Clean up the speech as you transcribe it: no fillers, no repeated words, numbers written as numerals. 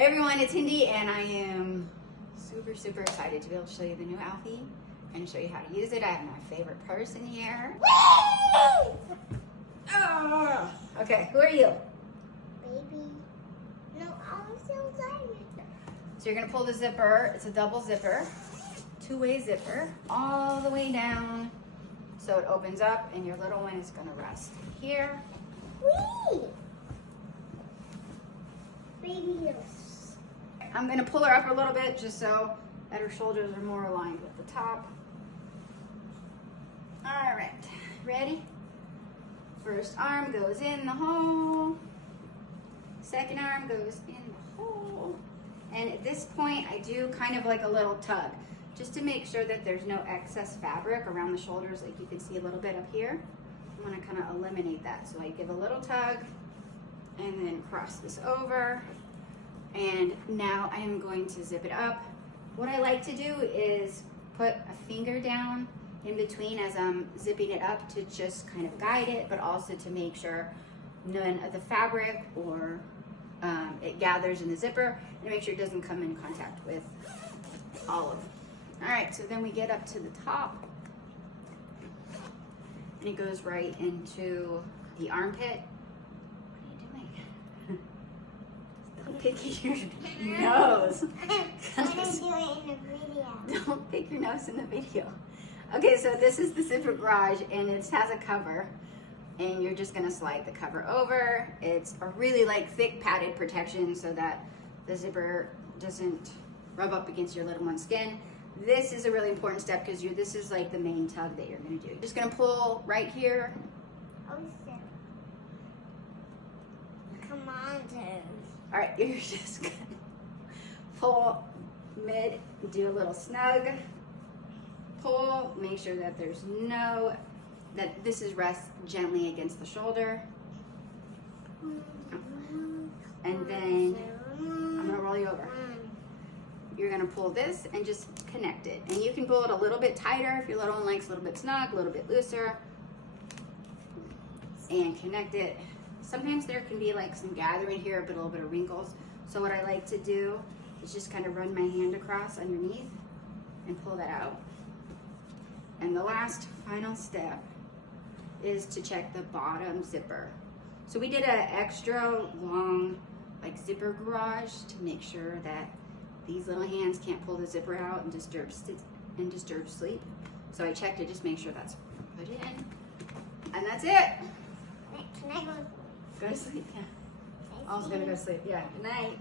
Hey everyone, it's Hindi and I am super excited to be able to show you the new Alphie and show you how to use it. I have my favorite person here. Oh, okay, who are you? Baby. No, I'm so excited. So you're gonna pull the zipper. It's a double zipper, two-way zipper, all the way down. So it opens up and your little one is gonna rest here. Wee! Baby heels. I'm gonna pull her up a little bit just so that her shoulders are more aligned with the top. All right, ready? First arm goes in the hole. Second arm goes in the hole. And at this point, I do kind of like a little tug, just to make sure that there's no excess fabric around the shoulders, like you can see a little bit up here. I wanna kind of eliminate that. So I give a little tug and then cross this over. And now I am going to zip it up. What I like to do is put a finger down in between as I'm zipping it up to just kind of guide it, but also to make sure none of the fabric or it gathers in the zipper, and make sure it doesn't come in contact with all of it. All right, so then we get up to the top, and it goes right into the armpit. Don't pick your nose. I'm gonna do it in the video. Don't pick your nose in the video. Okay, so this is the zipper garage and it has a cover and you're just gonna slide the cover over. It's a really thick padded protection so that the zipper doesn't rub up against your little one's skin. This is a really important step because this is like the main tug that you're gonna do. You're just gonna pull right here. Oh, so. Come on, toes. All right, you're just gonna pull mid, do a little snug, pull, make sure that there's that this is rest gently against the shoulder. And then I'm gonna roll you over. You're gonna pull this and just connect it. And you can pull it a little bit tighter if your little one likes a little bit snug, a little bit looser. And connect it. Sometimes there can be some gathering here, but a little bit of wrinkles. So what I like to do is just kind of run my hand across underneath and pull that out. And the last final step is to check the bottom zipper. So we did an extra long zipper garage to make sure that these little hands can't pull the zipper out and disturb sleep. So I checked it, just make sure that's put in. And that's it. Can I go? Go to sleep, yeah. All's gonna go to sleep, yeah. Good night.